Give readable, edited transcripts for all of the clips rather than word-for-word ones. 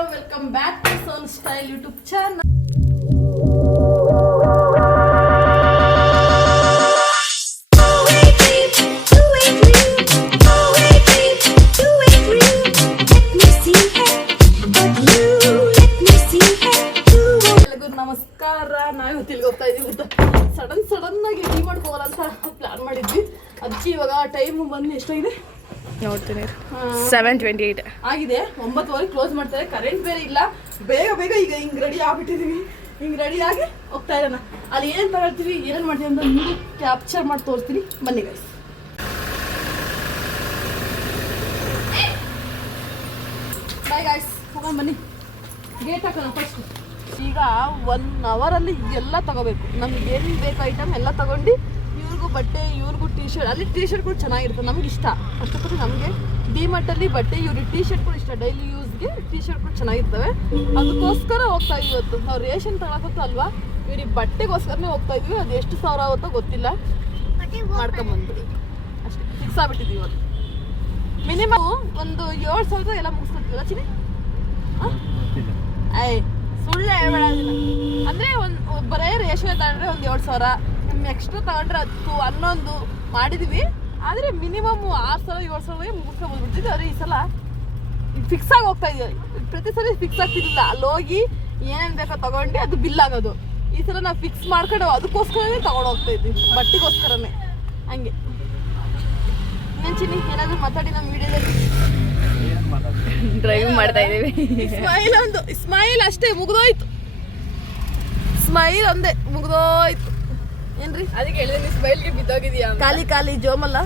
Hello welcome back to Soul Style YouTube channel. ಎಲ್ಲರಿಗೂ ನಮಸ್ಕಾರ. ನಾವು ಇವತ್ತಿಗೆ ಹೋಗ್ತಾ ಇದೀವಿ ಅಂತ ಸಡನ್ ಆಗಿ ರೆಡಿ ಮಾಡ್ಕೋಲ್ಲ ಅಂತ ಪ್ಲಾನ್ ಮಾಡಿದ್ವಿ. ಅದಕ್ಕೆ ಇವಾಗ ಟೈಮ್ ಬಂದು ಎಷ್ಟಾಗಿದೆ ನೋಡ್ತೀನಿ. 7:28 ಆಗಿದೆ. 9:00 ಕ್ಲೋಸ್ ಮಾಡ್ತಾರೆ. ಕರೆಂಟ್ ಬೇರೆ ಇಲ್ಲ. ಬೇಗ ಈಗ ಹಿಂಗೆ ರೆಡಿ ಆಗ್ಬಿಟ್ಟಿದೀವಿ. ಹಿಂಗೆ ರೆಡಿ ಆಗಿ ಹೋಗ್ತಾ ಇರೋಣ. ಅಲ್ಲಿ ಏನೇನು ತಗೊಳ್ತೀವಿ ಏನೇನು ಮಾಡ್ತೀವಿ ಅಂತ ನಿಮಗೆ ಕ್ಯಾಪ್ಚರ್ ಮಾಡಿ ತೋರಿಸ್ತೀನಿ. ಬನ್ನಿ ಗೈಸ್. ಬಾಯ್ ಗಾಯ್ಸ್, ಹೋಗೋಣ ಬನ್ನಿ. ಗೇಟ್ ಹಾಕೋಣ ಫಸ್ಟ್. ಈಗ 1 ಅವರಲ್ಲಿ ಎಲ್ಲ ತಗೋಬೇಕು. ನಮ್ಗೆ ಏನು ಬೇಕು ಐಟಮ್ ಎಲ್ಲ ತಗೊಂಡು ಇವ್ರಿಗೂ ಬಟ್ಟೆ, ಇವ್ರಿಗೂ ಟೀ ಶರ್ಟ್. ಅಲ್ಲಿ ಟೀ ಶರ್ಟ್ಗಳು ಚೆನ್ನಾಗಿರುತ್ತೆ, ನಮ್ಗೆ ಇಷ್ಟ. ಅಷ್ಟೊತ್ತು ನಮಗೆ ಡಿಮಾರ್ಟಲ್ಲಿ ಬಟ್ಟೆ, ಇವ್ರಿಗೆ ಟೀ ಶರ್ಟ್ಗಳು ಇಷ್ಟ. ಡೈಲಿ ಯೂಸ್ಗೆ ಟೀ ಶರ್ಟ್ಗಳು ಚೆನ್ನಾಗಿರ್ತವೆ. ಅದಕ್ಕೋಸ್ಕರ ಹೋಗ್ತಾ ಇದ್ವಿ ಇವತ್ತು. ನಾವು ರೇಷನ್ ತಗೊಳಕತ್ತು ಅಲ್ವಾ, ಇವ್ರಿಗೆ ಬಟ್ಟೆಗೋಸ್ಕರನೇ ಹೋಗ್ತಾ ಇದ್ವಿ. ಅದು ಎಷ್ಟು ಸಾವಿರ ಆಗುತ್ತೋ ಗೊತ್ತಿಲ್ಲ, ಮಾಡ್ಕೊಂಬಂದ್ಬಿಡಿ ಅಷ್ಟೇ. ಫಿಕ್ಸ್ ಆಗ್ಬಿಟ್ಟಿದ್ವಿ ಇವತ್ತು. ಮಿನಿಮಮ್ ಒಂದು 7,000 ಎಲ್ಲ ಮುಗಿಸ್ಕೊತೀವಲ್ಲ ಚಿನಿ? ಸುಳ್ಳು ಹೇಳ್ಬೇಡ. ಅಂದರೆ ಬರೇ ರೇಷನ್ ತಗೊಂಡ್ರೆ ಒಂದು 7,000, ಎಕ್ಸ್ಟ್ರಾ ತಗೊಂಡ್ರೆ 10, 11 ಮಾಡಿದ್ವಿ. ಆದರೆ ಮಿನಿಮಮ್ 6,000 7,000 ಮುಗಿಸ್ಕೊಂಡ್ಬಿಡ್ತಿದ್ವಿ. ಆದರೆ ಈ ಸಲ ಫಿಕ್ಸ್ ಆಗಿ ಹೋಗ್ತಾ ಇದ್ದೀವಿ. ಪ್ರತಿ ಸಲ ಫಿಕ್ಸ್ ಆಗ್ತಿರ್ಲಿಲ್ಲ. ಅಲ್ಲಿ ಹೋಗಿ ಏನೇನು ಬೇಕೋ ತಗೊಂಡು ಅದು ಬಿಲ್ ಆಗೋದು. ಈ ಸಲ ನಾವು ಫಿಕ್ಸ್ ಮಾಡ್ಕೊಂಡು ಅದಕ್ಕೋಸ್ಕರನೇ ತಗೊಂಡು ಹೋಗ್ತಾ ಇದ್ವಿ, ಬಟ್ಟೆಗೋಸ್ಕರನೇ. ಹಂಗೆ ಚಿನ್ನಿ ಏನಾದರೂ ಮಾತಾಡಿ ನಮ್ಮ ವಿಡಿಯೋದಲ್ಲಿ. ಡ್ರೈವಿಂಗ್ ಮಾಡ್ತಾ ಇದ್ದೀವಿ. ಸ್ಮೈಲ್ ಅಷ್ಟೇ, ಮುಗ್ದೋಯ್ತು. ಸ್ಮೈಲ್ ಒಂದೇ ಮುಗ್ದೋಯ್ತು. ಏನ್ರಿ ಅದಕ್ಕೆ ಹೇಳಿದೆ, ನೀವು ಸ್ಮೈಲ್ಗೆ ಬಿದ್ದೋಗಿದ್ಯಾ? ಖಾಲಿ ಜೋಮಲ್ಲ.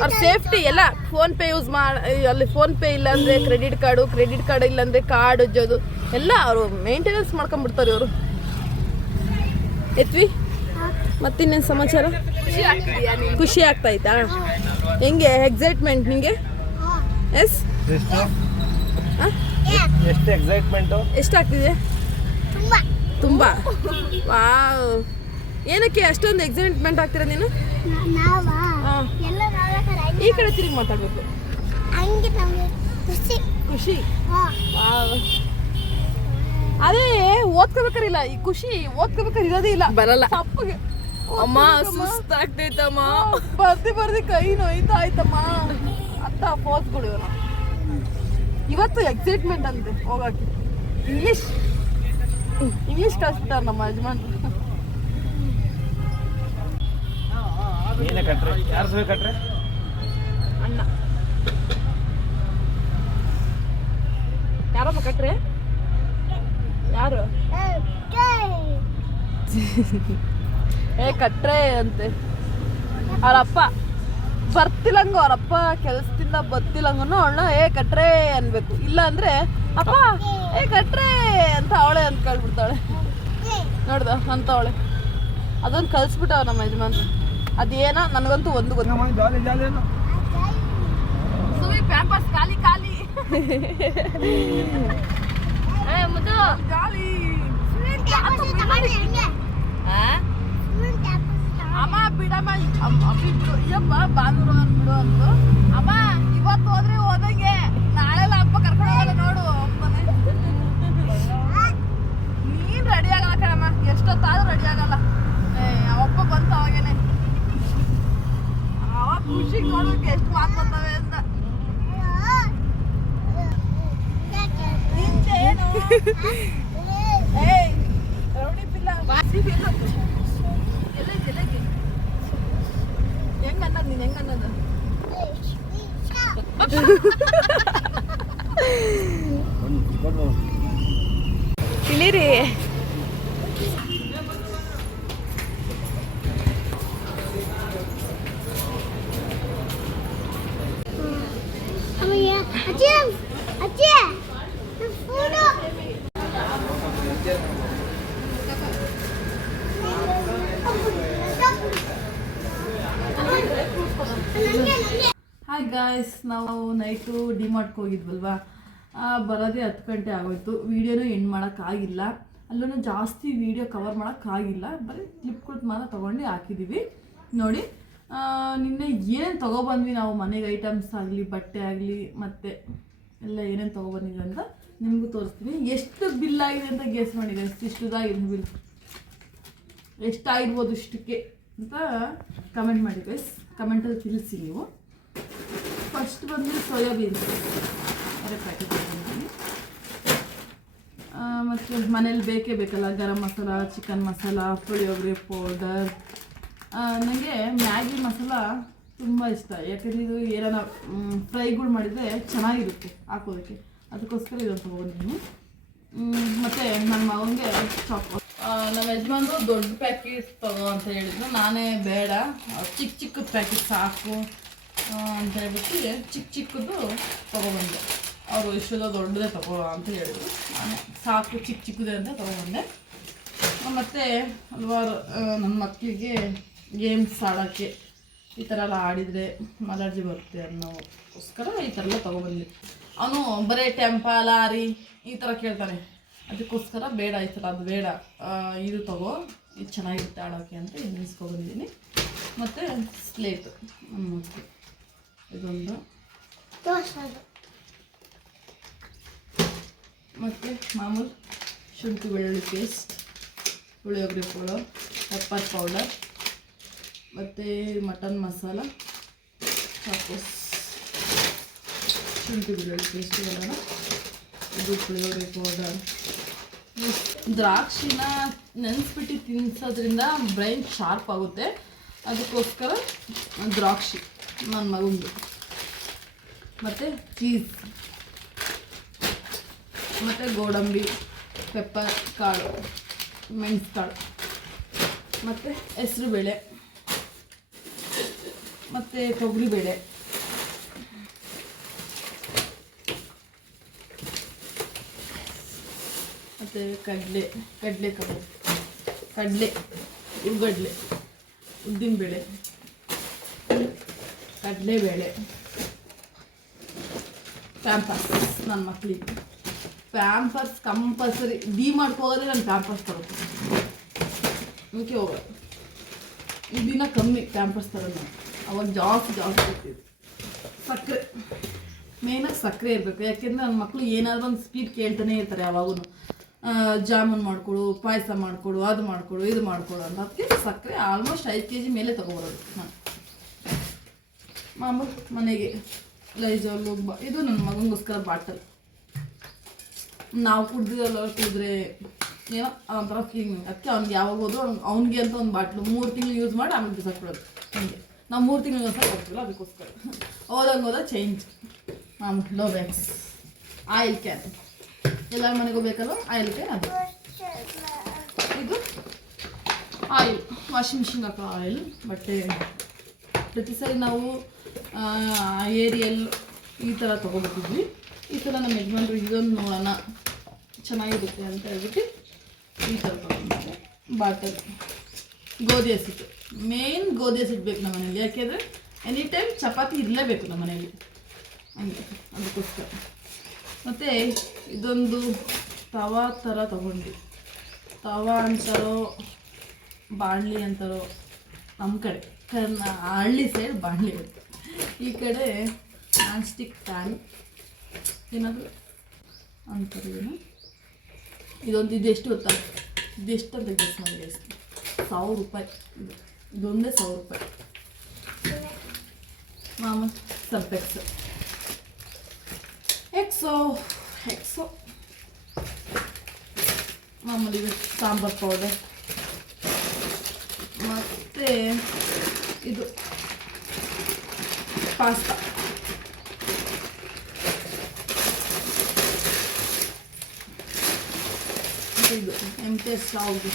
ಅವ್ರ ಸೇಫ್ಟಿ ಎಲ್ಲ ಫೋನ್ ಪೇ ಯೂಸ್ ಅಲ್ಲಿ ಫೋನ್ ಪೇ ಇಲ್ಲಾಂದ್ರೆ ಕ್ರೆಡಿಟ್ ಕಾರ್ಡ್ ಇಲ್ಲಾಂದ್ರೆ ಕಾರ್ಡ್ ಉಜ್ಜೋದು ಎಲ್ಲ ಅವರು ಮೇಂಟೆನೆನ್ಸ್ ಮಾಡ್ಕೊಂಡ್ಬಿಡ್ತಾರೆ ಇವರು. ಎತ್ವಿ ಮತ್ತಿನ್ನೇನು ಸಮಾಚಾರ? ಖುಷಿ ಆಗ್ತಾಯ್ತಾ? ಹೆಂಗೆ ಎಕ್ಸೈಟ್ಮೆಂಟ್ ನಿಂಗೆ? ಎಸ್, ಎಷ್ಟು ಎಕ್ಸೈಟ್ಮೆಂಟ್? ಎಷ್ಟಾಗ್ತಿದೆ? ತುಂಬ. ವಾವ್, ಏನಕ್ಕೆ ಅಷ್ಟೊಂದು ಎಕ್ಸೈಟ್ಮೆಂಟ್ ಆಗ್ತೀರಾ ನೀನು? ಈ ಕಡೆ ತಿರುಗಿ ಮಾತಾಡ್ಬೇಕು. ಖುಷಿ. ವಾವ್, ಅದೇ ಓದ್ಕೋಬೇಕಾರಿಲ್ಲ. ಈ ಖುಷಿ ಓದ್ಕೋಬೇಕಾದ್ರೆ ಇರೋದೇ ಇಲ್ಲ, ಬರಲ್ಲ. ತಪ್ಪಗೆ ಅಮ್ಮ ಸುಸ್ತಾಗ್ತೈತಮ್ಮ, ಬರ್ದಿ ಕೈ ನೋಯ್ತಾ ಆಯ್ತಮ್ಮ ಅಂತ ಪೋಸ್ಗಳು. ಇವತ್ತು ಎಕ್ಸೈಟ್ಮೆಂಟ್ ಅಂತೆ ಹೋಗಕ್ಕೆ. ಇಂಗ್ಲೀಷ್ ಕಲಿಸ್ಬಿಟ್ಟಾರ ನಮ್ಮ ಯಜಮಾನ್ರು. ನೀನೇ ಕಟ್ರೆ? ಯಾರು ಸಹ ಕಟ್ರೆ? ಅಣ್ಣ. ಯಾರಮ್ಮ ಕಟ್ರೆ? ಯಾರು? ಕಟ್ರೆ ಅಂತೆ ಅವರಪ್ಪ. ಬರ್ತಿಲ್ಲಂಗ ಅವರಪ್ಪ ಕೆಲಸದಿಂದ ಬರ್ತಿಲ್ಲಂಗನು ಅವಳನ್ನ ಕಟ್ರೆ ಅನ್ಬೇಕು. ಇಲ್ಲ ಅಂದ್ರೆ ಅಪ್ಪ ಕಟ್ರೆ ಅಂತ ಅವಳೆ ಅಂದ್ಕೊಳ್ಬಿಡ್ತಾಳೆ. ನೋಡ್ದ ಅಂತವಳೆ. ಅದೊಂದು ಕಲ್ಸ್ಬಿಟ್ಟವ ನಮ್ಮ ಯಜಮಾನ್ರು. ಅದೇನೋ ನನಗಂತೂ ಒಂದು ಗೊತ್ತು. ಪ್ಯಾಂಪರ್ಸ್ ಖಾಲಿ ಗಾಲಿ. ಅಮ್ಮ ಬಿಡಮ್ಮ, ಅಯ್ಯಪ್ಪ ಬಾನೂರು ಅಂದ್ಬಿಡು ಅಂದ್ರು. ಅಮ್ಮ ಇವತ್ತು ಹೋದ್ರೆ ಹೋದಂಗೆ, ನಾಳೆಲ್ಲ ಹಬ್ಬ ಕರ್ಕೊಂಡು ಹೋಗಲ್ಲ ನೋಡು ಅಮ್ಮನೆ. ನೀನ್ ರೆಡಿ ಆಗಲ್ಲ ಕಣಮ್ಮ, ಎಷ್ಟೊತ್ತಾದ್ರೂ ರೆಡಿ ಆಗಲ್ಲ. ಅವಪ್ಪ ಬಂತು ಅವಾಗೇನೆ. ಅವಾಗ ಖುಷಿಗೆ ನೋಡೋಕೆ ಎಷ್ಟು ಮಾತು ಬರ್ತವೆ ಅಂತ. ಏನು ರೌಡಿ ಪಿಲ್ಲ ಹೆಂಗ ಅನ್ನೋದು ನೀನು? ಹೆಂಗ ಅನ್ನೋದು? ಇಳಿರಿ. ಹಾಯ್ ಗಾಯ್ಸ್, ನಾವು ನೈಟು ಡಿಮಾರ್ಟ್ಗೆ ಹೋಗಿದ್ವಲ್ವಾ, ಬರೋದೇ 10 ಗಂಟೆ ಆಗೋಯ್ತು. ವೀಡಿಯೋನೂ ಎಂಡ್ ಮಾಡೋಕ್ಕಾಗಿಲ್ಲ. ಅಲ್ಲೂ ಜಾಸ್ತಿ ವೀಡಿಯೋ ಕವರ್ ಮಾಡೋಕ್ಕಾಗಿಲ್ಲ. ಬರೀ ಕ್ಲಿಪ್ಗಳು ಮಾತ್ರ ತೊಗೊಂಡು ಹಾಕಿದ್ದೀವಿ ನೋಡಿ. ನಿನ್ನೆ ಏನೇನು ತೊಗೊಬಂದ್ವಿ ನಾವು ಮನೆಗೆ, ಐಟಮ್ಸ್ ಆಗಲಿ, ಬಟ್ಟೆ ಆಗಲಿ, ಮತ್ತು ಎಲ್ಲ ಏನೇನು ತೊಗೊಬಂದಿದೆ ಅಂತ ನಿಮಗೂ ತೋರಿಸ್ತೀನಿ. ಎಷ್ಟು ಬಿಲ್ ಆಗಿದೆ ಅಂತ ಗೆಸ್ ಮಾಡಿದೆ. ಇಷ್ಟುದಾಗಿದೆ ಬಿಲ್, ಎಷ್ಟಾಗಿರ್ಬೋದು ಇಷ್ಟಕ್ಕೆ ಅಂತ ಕಮೆಂಟ್ ಮಾಡಿ ಗೈಸ್, ಕಮೆಂಟಲ್ಲಿ ತಿಳಿಸಿ ನೀವು. ಫಸ್ಟ್ ಬಂದು ಸೋಯಾಬೀನ್ಸ್ ಅರೆ ಪ್ಯಾಕೆಟ್ ತೊಗೊಂಡಿದ್ದೀನಿ. ಮತ್ತು ಮನೇಲಿ ಬೇಕೇ ಬೇಕಲ್ಲ, ಗರಂ ಮಸಾಲ, ಚಿಕನ್ ಮಸಾಲ, ಪುಳಿಯೋಗರೆ ಪೌಡರ್. ನನಗೆ ಮ್ಯಾಗಿ ಮಸಾಲ ತುಂಬ ಇಷ್ಟ, ಯಾಕಂದರೆ ಇದು ಏನಾರ ಫ್ರೈಗಳು ಮಾಡಿದರೆ ಚೆನ್ನಾಗಿರುತ್ತೆ ಹಾಕೋದಕ್ಕೆ, ಅದಕ್ಕೋಸ್ಕರ ಇದನ್ನು ತೊಗೊಂಡಿದ್ದೀನಿ. ಮತ್ತು ನನ್ನ ಮಗನಿಗೆ ನಮ್ಮ ಯಜಮಾನ್ರು ದೊಡ್ಡ ಪ್ಯಾಕೆಟ್ ತಗೋ ಅಂತ ಹೇಳಿದ್ರು. ನಾನೇ ಬೇಡ, ಚಿಕ್ಕ ಚಿಕ್ಕದ ಪ್ಯಾಕೆಟ್ ಸಾಕು ಅಂತ ಹೇಳ್ಬಿಟ್ಟು ಚಿಕ್ಕದು ತೊಗೊಬಂದೆ. ಅವರು ಇಷ್ಟೊಂದು ದೊಡ್ಡದೇ ತಗೋ ಅಂತ ಹೇಳಿದ್ರು. ನಾನು ಸಾಕು ಚಿಕ್ಕದೇ ಅಂತ ತೊಗೊಬಂದೆ. ಮತ್ತು ಹಲವಾರು ನನ್ನ ಮಕ್ಕಳಿಗೆ ಗೇಮ್ಸ್ ಆಡೋಕ್ಕೆ ಈ ಥರ ಎಲ್ಲ ಆಡಿದರೆ ಅಲರ್ಜಿ ಬರುತ್ತೆ ಅನ್ನೋಕ್ಕೋಸ್ಕರ ಈ ಥರ ಎಲ್ಲ ತೊಗೊಬಂದ್ವಿ. ಅವನು ಬರೀ ಟೆಂಪ, ಲಾರಿ ಈ ಥರ ಕೇಳ್ತಾನೆ, ಅದಕ್ಕೋಸ್ಕರ ಬೇಡ ಈ ಥರ, ಅದು ಬೇಡ, ಇದು ತಗೋ, ಇದು ಚೆನ್ನಾಗಿರುತ್ತೆ ಆಡೋಕ್ಕೆ ಅಂತ ನಿಲ್ಲಿಸ್ಕೊಬಂದಿದ್ದೀನಿ. ಮತ್ತು ಸ್ಲೇಟು ಇದೊಂದು, ಮತ್ತು ಮಾಮೂಲು ಶುಂಠಿ ಬೆಳ್ಳುಳ್ಳಿ paste, puliyogare powder, pepper powder, ಮತ್ತು ಮಟನ್ ಮಸಾಲ, ಚಾಕೋಸ್, ಶುಂಠಿ ಬೆಳ್ಳುಳ್ಳಿ ಪೇಸ್ಟ್ ಇವೆಲ್ಲ, ಇದು ಪುಳಿಯೋಗರೆ ಪೌಡರ್. ದ್ರಾಕ್ಷಿನ ನೆನೆಸ್ಬಿಟ್ಟು ತಿನ್ನಿಸೋದ್ರಿಂದ ಬ್ರೈನ್ ಶಾರ್ಪ್ ಆಗುತ್ತೆ, ಅದಕ್ಕೋಸ್ಕರ ದ್ರಾಕ್ಷಿ ನನ್ನ ಮಗಂದು. ಮತ್ತು ಚೀಸ್, ಮತ್ತು ಗೋಡಂಬಿ, ಪೆಪ್ಪರ್ ಕಾಳು, ಮೆಣಸು ಕಾಳು, ಮತ್ತು ಹೆಸರುಬೇಳೆ, ಮತ್ತು ತೊಗರಿಬೇಳೆ, ಮತ್ತು ಕಡಲೆ ಕಬಾಬ್, ಉರ್ಗಡ್ಲೆ, ಉದ್ದಿನಬೇಳೆ, ಕಡಲೆಬೇಳೆ, ಪ್ಯಾಂಪರ್ಸ್. ನನ್ನ ಮಕ್ಕಳಿಗೆ ಪ್ಯಾಂಪರ್ಸ್ ಕಂಪಲ್ಸರಿ. ಡಿಮಾರ್ಟ್ಗೆ ಹೋಗೋದ್ರೆ ನಾನು ಪ್ಯಾಂಪರ್ಸ್ ತಗೋತೀನಿ, ಅದಕ್ಕೆ ಹೋಗೋದು. ಈ ದಿನ ಕಮ್ಮಿ ಪ್ಯಾಂಪರ್ಸ್ ತರೋದು ನಾನು, ಅವಾಗ ಜಾಸ್ತಿ ಇರ್ತೀವಿ. ಸಕ್ಕರೆ ಮೇನಾಗಿ ಸಕ್ಕರೆ ಇರಬೇಕು, ಯಾಕೆಂದರೆ ನನ್ನ ಮಕ್ಕಳು ಏನಾದರೂ ಒಂದು ಸ್ವೀಟ್ ಕೇಳ್ತಾನೆ ಇರ್ತಾರೆ ಯಾವಾಗೂ. ಜಾಮೂನ್ ಮಾಡಿಕೊಡು, ಪಾಯಸ ಮಾಡಿಕೊಡು, ಅದು ಮಾಡಿಕೊಡು, ಇದು ಮಾಡಿಕೊಡು ಅಂತ. ಅದಕ್ಕೆ ಸಕ್ಕರೆ ಆಲ್ಮೋಸ್ಟ್ 5 kg ಮೇಲೆ ತೊಗೊಬರೋದು ನಾನು. ಮಾಮೂಲು ಮನೆಗೆ ಲೈಜಾಲ್, ಇದು ನನ್ನ ಮಗನಿಗೋಸ್ಕರ ಬಾಟಲ್. ನಾವು ಕುಡಿದ್ರೆ ಏನೋ ಒಂಥರ ಫೀಲಿಂಗ್. ಅದಕ್ಕೆ ಅವ್ನಿಗೆ ಯಾವಾಗ ಹೋದ್ರು ಅವ್ನಿಗೆ ಅಂತ ಒಂದು ಬಾಟ್ಲು 3 ತಿಂಗಳು ಯೂಸ್ ಮಾಡಿ ಆಮೇಲೆ ಬಿಸಾಕ್ಬಿಡೋದು. ಹಂಗೆ ನಾವು 3 ತಿಂಗಳಿಗೆ ಒಂದ್ಸಲ ಕೊಡ್ತೀವಲ್ಲ, ಅದಕ್ಕೋಸ್ಕರ ಹೋದ ಚೇಂಜ್. ಮಾಮೂಲು ಲೋ ಬ್ಯಾಗ್ಸ್, ಆಯಿಲ್ ಕ್ಯಾನ್, ಎಲ್ಲರ ಮನೆಗೂ ಬೇಕಲ್ಲ ಆಯಿಲ್ ಕ್ಯಾನ್. ಅದು ಇದು ಆಯಿಲ್, ವಾಷಿಂಗ್ ಮಿಷಿನ್ ಹಾಕೋ ಆಯಿಲ್. ಬಟ್ಟೆ ಪ್ರತಿ ಸರಿ ನಾವು ಏರಿಯಲ್ ಈ ಥರ ತೊಗೊಬಿಟ್ಟಿದ್ವಿ. ಈ ಥರ ನಮ್ಮ ಯಜಮಾನ್ರು ಇದೊಂದು ನೋಡೋಣ ಚೆನ್ನಾಗಿರುತ್ತೆ ಅಂತ ಹೇಳ್ಬಿಟ್ಟು ಈ ಥರ ತೊಗೊಂಡಿದ್ದೆ. ಬಾಟಲ್, ಗೋಧಿ ಹಸಿಟ್ಟು, ಮೇನ್ ಗೋಧಿ ಹಸಿಟ್ಟು ಬೇಕು ನಮ್ಮ ಮನೇಲಿ, ಯಾಕೆಂದರೆ ಎನಿ ಟೈಮ್ ಚಪಾತಿ ಇರಲೇಬೇಕು ನಮ್ಮ ಮನೇಲಿ, ಹಂಗೆ ಅದಕ್ಕೋಸ್ಕರ. ಮತ್ತು ಇದೊಂದು ತವಾ ಥರ ತೊಗೊಂಡ್ವಿ. ತವಾ ಅಂತಾರೋ ಬಾಣಲಿ ಅಂತಾರೋ ನಮ್ಮ ಕಡೆ, ಹಳ್ಳಿ ಸೈಡ್ ಬಾಣಲಿ ಇರುತ್ತೆ, ಈ ಕಡೆ ನಾನ್ ಸ್ಟಿಕ್ ಪ್ಯಾನ್ ಏನಾದರೂ ಅಂತಾರೆ. ಇದೊಂದು ಇದೆಷ್ಟು ಗೊತ್ತಾ, ಇದೆಷ್ಟು ಅಂತ ಗೆಸ್ ಮಾಡಿ, ಎಷ್ಟು 1000 ರೂಪಾಯಿ. ಇದೊಂದೇ 1000 ರೂಪಾಯಿ. ಮಾಮೂಲು ಸರ್ಫೆಕ್ಸ್, ಎಕ್ಸೋ ಮಾಮೂಲಿ ಸಾಂಬಾರ್ ಪೌಡರ್, ಮತ್ತು ಇದು ಪಾಸ್ತಾ, ಇದು ಎಂಟೆ ಶಾವ್ಗೆ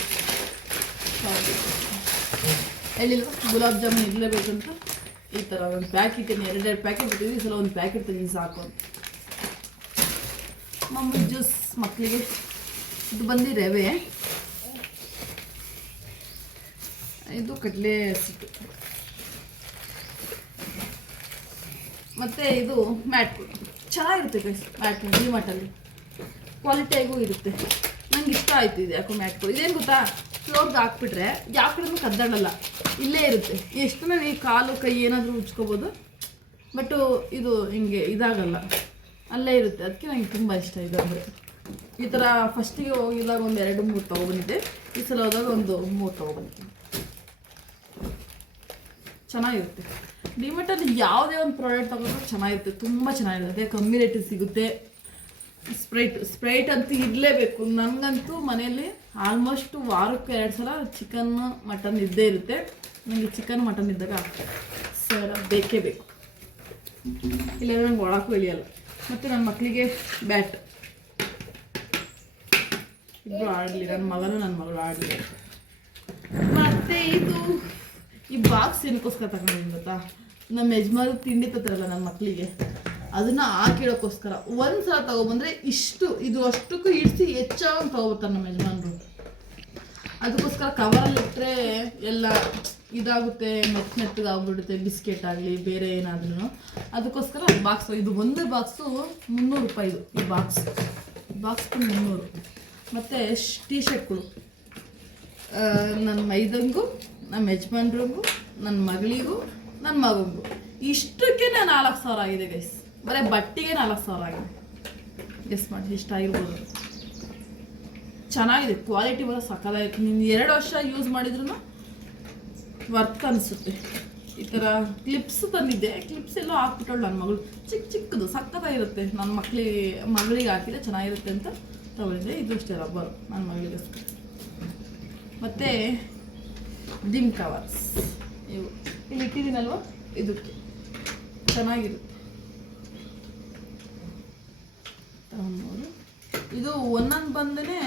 ಹೇಳಿಲ್ವ ಗುಲಾಬ್ ಜಾಮೂನ್ ಇರಲೇಬೇಕಂತ. ಈ ಥರ ಒಂದು ಪ್ಯಾಕೆಟ್, 2 ಪ್ಯಾಕೆಟ್ ಇಟ್ಟಿದ್ವಿ, ಈ ಸಲ ಒಂದು ಪ್ಯಾಕೆಟ್ ತೆಗೆದು ಸಾಕು ಅಂತ. ಮಾಮೂಲಿ ಜ್ಯೂಸ್ ಮಕ್ಕಳಿಗೆ. ಇದು ಬಂದು ರವೆ, ಇದು ಕಡಲೆ ಹಸಿಟ್ಟು, ಮತ್ತು ಇದು ಮ್ಯಾಟ್. ಚೆನ್ನಾಗಿರುತ್ತೆ ಗೈಸ್ ಮ್ಯಾಟ್, ಡಿಮಾರ್ಟಲ್ಲಿ ಕ್ವಾಲಿಟಿಯಾಗೂ ಇರುತ್ತೆ. ನಂಗೆ ಇಷ್ಟ ಆಯ್ತು ಇದು ಯಾಕೋ ಮ್ಯಾಟ್ಗಳು. ಇದೇನು ಗೊತ್ತಾ, ಫ್ಲೋರ್ಗೆ ಹಾಕ್ಬಿಟ್ರೆ ಯಾವ ಕಡೆನೂ ಕದ್ದಾಡಲ್ಲ, ಇಲ್ಲೇ ಇರುತ್ತೆ. ಎಷ್ಟು ಈ ಕಾಲು ಕೈ ಏನಾದರೂ ಉಚ್ಕೋಬೋದು, ಬಟ್ಟು ಇದು ಹಿಂಗೆ ಇದಾಗಲ್ಲ, ಅಲ್ಲೇ ಇರುತ್ತೆ. ಅದಕ್ಕೆ ನನಗೆ ತುಂಬ ಇಷ್ಟ ಇದು ಅಂದರೆ. ಈ ಥರ ಫಸ್ಟಿಗೆ ಹೋಗಿದಾಗ ಒಂದು 2-3 ತೊಗೊಬಂದಿದ್ದೆ. ಈ ಸಲ ಹೋದಾಗ ಒಂದು 3 ತೊಗೊಬಂದಿದ್ದೀನಿ. ಚೆನ್ನಾಗಿರುತ್ತೆ. ಡಿಮಾರ್ಟಲ್ಲಿ ಯಾವುದೇ ಒಂದು ಪ್ರಾಡಕ್ಟ್ ತಗೊಂಡ್ರು ಚೆನ್ನಾಗಿರುತ್ತೆ, ತುಂಬ ಚೆನ್ನಾಗಿರುತ್ತೆ, ಕಮ್ಮಿ ರೇಟಿಗೆ ಸಿಗುತ್ತೆ. ಸ್ಪ್ರೈಟ್ ಅಂತೂ ಇರಲೇಬೇಕು. ನನಗಂತೂ ಮನೆಯಲ್ಲಿ ಆಲ್ಮೋಸ್ಟ್ ವಾರಕ್ಕೆ 2 ಸಲ ಚಿಕನ್ ಮಟನ್ ಇದ್ದೇ ಇರುತ್ತೆ. ನನಗೆ ಚಿಕನ್ ಮಟನ್ ಇದ್ದಾಗ ಸರ ಬೇಕೇ ಬೇಕು, ಇಲ್ಲಾಂದರೆ ನಂಗೆ ಒಳಕ್ಕೂ ಇಳಿಯಲ್ಲ. ಮತ್ತು ನನ್ನ ಮಕ್ಕಳಿಗೆ ಬ್ಯಾಟ್ ಇಬ್ಬರು ಆಡಲಿ, ನನ್ನ ಮಗನೂ ನನ್ನ ಮಗಳು ಆಡಲಿ. ಮತ್ತು ಈ ಬಾಕ್ಸ್ ಏನಕ್ಕೋಸ್ಕರ ತಗೊಂಡಿದ್ದೀನಿ ಗೊತ್ತಾ? ನಮ್ಮ ಯಜಮಾನ ತಿಂಡಿ ತತ್ತಾರಲ್ಲ ನನ್ನ ಮಕ್ಕಳಿಗೆ, ಅದನ್ನು ಹಾಕಿಡೋಕ್ಕೋಸ್ಕರ. ಒಂದು ಸಲ ತೊಗೊಬಂದರೆ ಇದು ಅಷ್ಟಕ್ಕೂ ಇಡಿಸಿ ಹೆಚ್ಚಾಗಿ ತೊಗೊಬರ್ತಾರೆ ನಮ್ಮ ಯಜಮಾನರು. ಅದಕ್ಕೋಸ್ಕರ ಕವರಲ್ಲಿಟ್ಟರೆ ಎಲ್ಲ ಇದಾಗುತ್ತೆ, ಮೆತ್ತಗಾಗ್ಬಿಡುತ್ತೆ, ಬಿಸ್ಕೆಟ್ ಆಗಲಿ ಬೇರೆ ಏನಾದ್ರೂ. ಅದಕ್ಕೋಸ್ಕರ ಬಾಕ್ಸು, ಇದು ಒಂದು ಬಾಕ್ಸು 300 ರೂಪಾಯಿ. ಈ ಬಾಕ್ಸ್ 300. ಮತ್ತು ಟೀ ಶರ್ಟ್ಗಳು ನನ್ನ ಮೈದಂಗೂ, ನಮ್ಮ ಯಜಮಾನ್ರಿಗೂ, ನನ್ನ ಮಗಳಿಗೂ, ನನ್ನ ಮಗಂಗೂ ಇಷ್ಟಕ್ಕೆ 4,000 ಆಗಿದೆ ಗೈಸ್. ಬರೀ ಬಟ್ಟೆಗೆ 4,000 ಆಗಿದೆ. ಗೆಸ್ ಮಾಡಿ ಇಷ್ಟ ಆಗಿರ್ಬೋದು. ಚೆನ್ನಾಗಿದೆ, ಕ್ವಾಲಿಟಿ ಬರೋ ಸಕ್ಕದಾಗಿತ್ತು. ನೀನು 2 ವರ್ಷ ಯೂಸ್ ಮಾಡಿದ್ರೂ ವರ್ಕ್ ಅನಿಸುತ್ತೆ. ಈ ಥರ ಕ್ಲಿಪ್ಸ್ ತಂದಿದ್ದೆ, ಕ್ಲಿಪ್ಸ್ ಎಲ್ಲೋ ಹಾಕ್ಬಿಟ್ಟಳು ನನ್ನ ಮಗಳು. ಚಿಕ್ಕದು ಸಕ್ಕತ್ತಾಗಿರುತ್ತೆ. ನನ್ನ ಮಗಳಿಗೆ ಹಾಕಿದ್ರೆ ಚೆನ್ನಾಗಿರುತ್ತೆ ಅಂತ ತಗೊಂಡಿದ್ದೆ. ಇದು ಅಷ್ಟೇ ರಬ್ಬರು ನನ್ನ ಮಗಳಿಗೆ. ಮತ್ತು ಡಿಮ್ ಕವರ್ಸ್ ಇವು ಇಲ್ಲಿ ಇಟ್ಟಿದ್ದೀನಲ್ವ, ಇದಕ್ಕೆ ಚೆನ್ನಾಗಿರುತ್ತೆ. ತಗೊಂಡು ಇದು ಒಂದೊಂದು ಬಂದೇ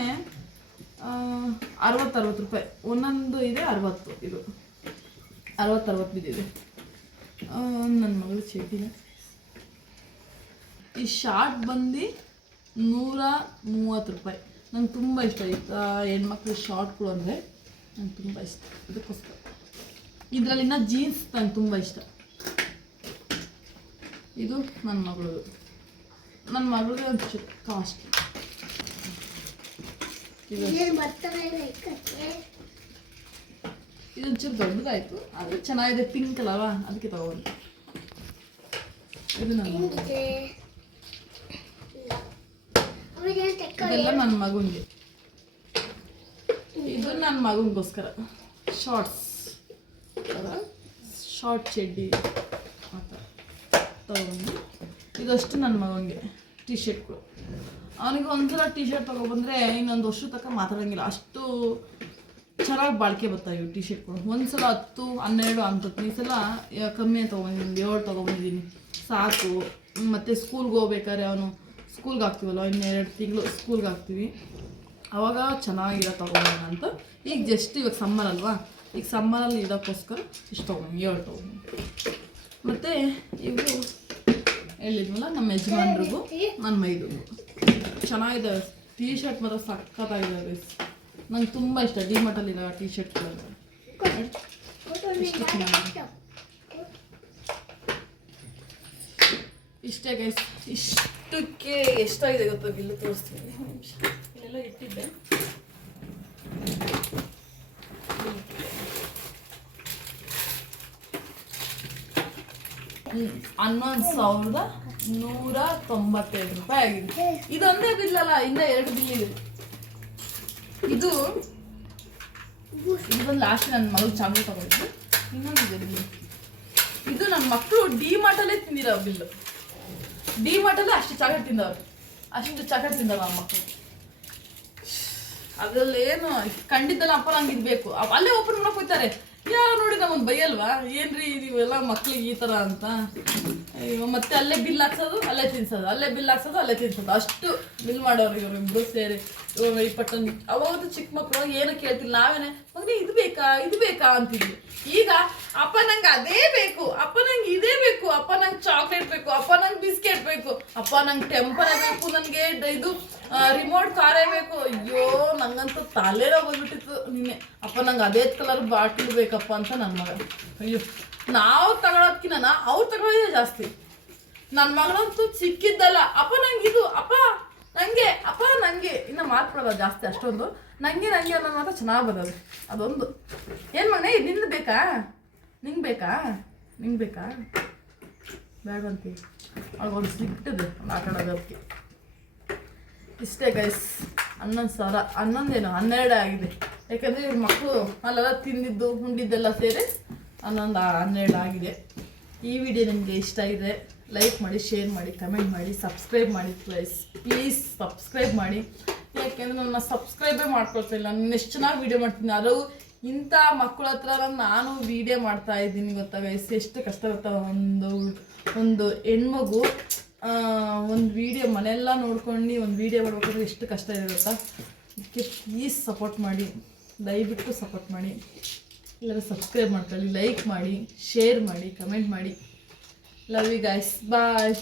60 ರೂಪಾಯಿ. ಒಂದೊಂದು ಇದೆ 60. ಇದು 60 ಬಿದ್ದಿದೆ. ನನ್ನ ಮಗಳು ಚೇಟಿನ ಈ ಶಾರ್ಟ್ ಬಂದು 130 ರೂಪಾಯಿ. ನಂಗೆ ತುಂಬ ಇಷ್ಟ ಆಯಿತು ಹೆಣ್ಮಕ್ಳು ಶಾರ್ಟ್ಗಳು ಅಂದರೆ, ನಂಗೆ ತುಂಬ ಇಷ್ಟ. ಅದಕ್ಕೋಸ್ಕರ ಇದರಲ್ಲಿ ಇನ್ನೂ ಜೀನ್ಸ್ ನಂಗೆ ತುಂಬ ಇಷ್ಟ. ಇದು ನನ್ನ ಮಗಳಿಗೆ ಒಂಚೂರು ಕಾಸ್ಟ್ಲಿ. ಇದೊಂಚೂರು ದೊಡ್ಡದಾಯಿತು, ಆದರೆ ಚೆನ್ನಾಗಿದೆ, ಪಿಂಕ್ ಅಲ್ಲವ, ಅದಕ್ಕೆ ತಗೊಂಡು. ಇದು ಇದೆಲ್ಲ ನನ್ನ ಮಗನಿಗೆ. ಇದು ನನ್ನ ಮಗನಿಗೋಸ್ಕರ ಶಾರ್ಟ್ ಚಡ್ಡಿ ಆ ಥರ ತಗೊಂಡು. ಇದಷ್ಟು ನನ್ನ ಮಗನಿಗೆ ಟೀ ಶರ್ಟ್ಗಳು. ಅವನಿಗೆ ಒಂದ್ಸಲ ಟೀ ಶರ್ಟ್ ತೊಗೊಬಂದರೆ ಇನ್ನೊಂದು ವರ್ಷ ತನಕ ಮಾತಾಡೋಂಗಿಲ್ಲ, ಅಷ್ಟು ಚೆನ್ನಾಗಿ ಬಾಳಿಕೆ ಬರ್ತಾವೆ ಇವು ಟೀ ಶರ್ಟ್ಗಳು. ಒಂದ್ಸಲ 10, 12 ಅಂತದ್ದು. ಈ ಸಲ ಕಮ್ಮಿ ತೊಗೊಂಡಿದ್ದೀನಿ, 7 ತೊಗೊಂಬಂದಿದ್ದೀನಿ ಸಾಕು. ಮತ್ತು ಸ್ಕೂಲ್ಗೆ ಹೋಗ್ಬೇಕಾದ್ರೆ ಅವನು ಸ್ಕೂಲ್ಗೆ ಹಾಕ್ತೀವಲ್ಲ, ಇನ್ನು 2 ತಿಂಗಳು ಸ್ಕೂಲ್ಗೆ ಹಾಕ್ತೀವಿ, ಆವಾಗ ಚೆನ್ನಾಗಿರೋ ತೊಗೊಬೋಣ ಅಂತ. ಈಗ ಜಸ್ಟ್ ಇವಾಗ ಸಮ್ಮರ್ ಅಲ್ವಾ, ಈಗ ಸಮ್ಮರಲ್ಲಿ ಇಡೋಕ್ಕೋಸ್ಕರ ಇಷ್ಟು ತೊಗೊಂಡು 7 ತೊಗೊಂಡು. ಮತ್ತು ಇವು ಹೇಳಿದ್ವಲ್ಲ ನಮ್ಮ ಯಜಮಾನ್ರಿಗೂ ನನ್ನ ಮೈದಿಗೂ ಚೆನ್ನಾಗಿದೆ. ಟೀ ಶರ್ಟ್ ಮಾತ್ರ ಸಕ್ಕತ್ತಾಗಿದೆ. ನಂಗೆ ತುಂಬ ಇಷ್ಟ ಡಿಮಾರ್ಟಲ್ಲಿರೋ ಟೀ ಶರ್ಟ್ಗಳು. ಇಷ್ಟೇ ಗೈಸ್. ಇಷ್ಟಕ್ಕೆ ಎಷ್ಟಾಗಿದೆ ಗೊತ್ತಾ ಬಿಲ್ಲು ತೋರಿಸ್ತೀನಿ. ಇಲ್ಲೆಲ್ಲ ಇಟ್ಟಿದ್ದೆ. 11,197 ರೂಪಾಯಿ ಆಗಿದೆ. ಇದೊಂದೇ ಬಿಲ್ ಅಲ್ಲ, ಇನ್ನ 2 ಬಿಲ್ ಇದೆ. ಇದು ಲಾಸ್ಟ್ ನನ್ನ ಮಗಳು ಚಾಕ್ಲೇಟ್ ತಗೊಂಡಿದ್ದು. ಇನ್ನೊಂದಿದೆ ಬಿಲ್. ಇದು ನನ್ನ ಮಕ್ಕಳು ಡಿಮಾರ್ಟಲ್ಲೇ ತಿಂದಿರೋ ಬಿಲ್ಲು. ಡಿಮಾರ್ಟಲ್ಲೇ ಅಷ್ಟು ಚಾಕ್ಲೇಟ್ ತಿಂದವ್ರು, ನಮ್ಮ ಮಕ್ಕಳು. ಅದರಲ್ಲೇನು ಕಂಡಿದ್ದಲ್ಲ, ಅಪ್ಪ ನಂಗೆ ಇದು ಬೇಕು, ಅಲ್ಲೇ ಓಪನ್ ಮಾಡಕ್ಕೆ ಹೋಗ್ತಾರೆ. ಯಾರು ನೋಡಿ ನಮ್ಮನ್ನು ಬೈಯಲ್ವಾ, ಏನ್ರಿ ನೀವೆಲ್ಲ ಮಕ್ಳಿಗೆ ಈ ಥರ ಅಂತ. ಮತ್ತೆ ಅಲ್ಲೇ ಬಿಲ್ ಹಾಕ್ಸೋದು, ಅಲ್ಲೇ ತಿನ್ಸೋದು, ಅಲ್ಲೇ ತಿನ್ಸೋದು, ಅಷ್ಟು ಬಿಲ್ ಮಾಡೋರು ಇವರಿಬ್ರು ಸೇರಿ. ಇಪ್ಪತ್ತೊಂದು ಅವಾಗ ಚಿಕ್ಕ ಮಕ್ಕಳು ಏನು ಕೇಳ್ತಿಲ್ಲ, ನಾವೇನೆ ಮಗನೇ ಇದು ಬೇಕಾ ಅಂತಿದ್ವಿ. ಈಗ ಅಪ್ಪ ನಂಗೆ ಅದೇ ಬೇಕು, ಅಪ್ಪ ನಂಗೆ ಇದೇ ಬೇಕು, ಅಪ್ಪ ನಂಗೆ ಚಾಕ್ಲೇಟ್ ಬೇಕು, ಅಪ್ಪ ನಂಗೆ ಬಿಸ್ಕೆಟ್ ಬೇಕು, ಅಪ್ಪ ನಂಗೆ ಟೆಂಪರೇ ಬೇಕು, ನನಗೆ ಇದು ರಿಮೋಟ್ ಕಾರೇ ಬೇಕು. ಅಯ್ಯೋ ನಂಗಂತೂ ತಲೆರೋ ಬಂದ್ಬಿಟ್ಟಿತ್ತು ನಿನ್ನೆ. ಅಪ್ಪ ನಂಗೆ ಅದೇ ಕಲರ್ ಬಾಟ್ಲು ಬೇಕಪ್ಪ ಅಂತ ನನ್ನ ಮಗ. ಅಯ್ಯೋ ನಾವು ತಗೊಳೋದ್ಕಿನ್ನ ಅವ್ರು ತಗೊಳ್ಳೋದೇ ಜಾಸ್ತಿ. ನನ್ನ ಮಗಳಂತೂ ಸಿಕ್ಕಿದ್ದಲ್ಲ, ಅಪ್ಪ ನಂಗಿದು, ಅಪ್ಪ ನಂಗೆ ಇನ್ನು ಮಾತಾಡೋದು ಜಾಸ್ತಿ. ಅಷ್ಟೊಂದು ನಂಗೆ ಅನ್ನೋ ಮಾತ್ರ ಚೆನ್ನಾಗಿ ಬರೋದು. ಅದೊಂದು ಏನು ಮಗನೇ, ನಿಂದು ಬೇಕಾ, ನಿಂಗೆ ಬೇಕಾ ಬ್ಯಾಗ್ ಅಂತೀವಿ ಆಗೊಂದು ಸಿಕ್ಕಿದೆ ಆಟ ಆಡೋದಕ್ಕೆ. ಇಷ್ಟೇ ಗೈಸ್, 11,000 11 12 ಆಗಿದೆ. ಯಾಕಂದರೆ ಇವ್ರ ಮಕ್ಕಳು ಅಲ್ಲೆಲ್ಲ ತಿಂದಿದ್ದು ಉಂಡಿದ್ದೆಲ್ಲ ಸೇರಿ 12 ಆಗಿದೆ. ಈ ವಿಡಿಯೋ ನಿಮಗೆ ಇಷ್ಟ ಇದೆ ಲೈಕ್ ಮಾಡಿ, ಶೇರ್ ಮಾಡಿ, ಕಮೆಂಟ್ ಮಾಡಿ, ಸಬ್ಸ್ಕ್ರೈಬ್ ಮಾಡಿ ಪ್ಲೀಸ್ ಸಬ್ಸ್ಕ್ರೈಬ್ ಮಾಡಿ. ಯಾಕೆಂದರೆ ನನ್ನ ಸಬ್ಸ್ಕ್ರೈಬೇ ಮಾಡ್ಕೊಳ್ತಿಲ್ಲ. ನಾನು ಎಷ್ಟು ಚೆನ್ನಾಗಿ ವೀಡಿಯೋ ಮಾಡ್ತೀನಿ, ಅದು ಇಂಥ ಮಕ್ಕಳ ಹತ್ರ ನಾನು ವೀಡಿಯೋ ಮಾಡ್ತಾ ಇದ್ದೀನಿ ಗೊತ್ತಾ ಗೈಸ್. ಎಷ್ಟು ಕಷ್ಟ ಗೊತ್ತಾ, ಒಂದು ಹೆಣ್ಮಗು ಒಂದು ವೀಡಿಯೋ ಮನೆಯೆಲ್ಲ ನೋಡ್ಕೊಂಡು ಒಂದು ವೀಡಿಯೋ ಮಾಡ್ಬೇಕಾದ್ರೆ ಎಷ್ಟು ಕಷ್ಟ ಇದೆ ಗೊತ್ತಾ. ಅದಕ್ಕೆ ಪ್ಲೀಸ್ ಸಪೋರ್ಟ್ ಮಾಡಿ, ದಯವಿಟ್ಟು ಸಪೋರ್ಟ್ ಮಾಡಿ. ಎಲ್ಲರೂ ಸಬ್ಸ್ಕ್ರೈಬ್ ಮಾಡ್ಕೊಳ್ಳಿ, ಲೈಕ್ ಮಾಡಿ, ಶೇರ್ ಮಾಡಿ, ಕಮೆಂಟ್ ಮಾಡಿ. Love you guys, bye.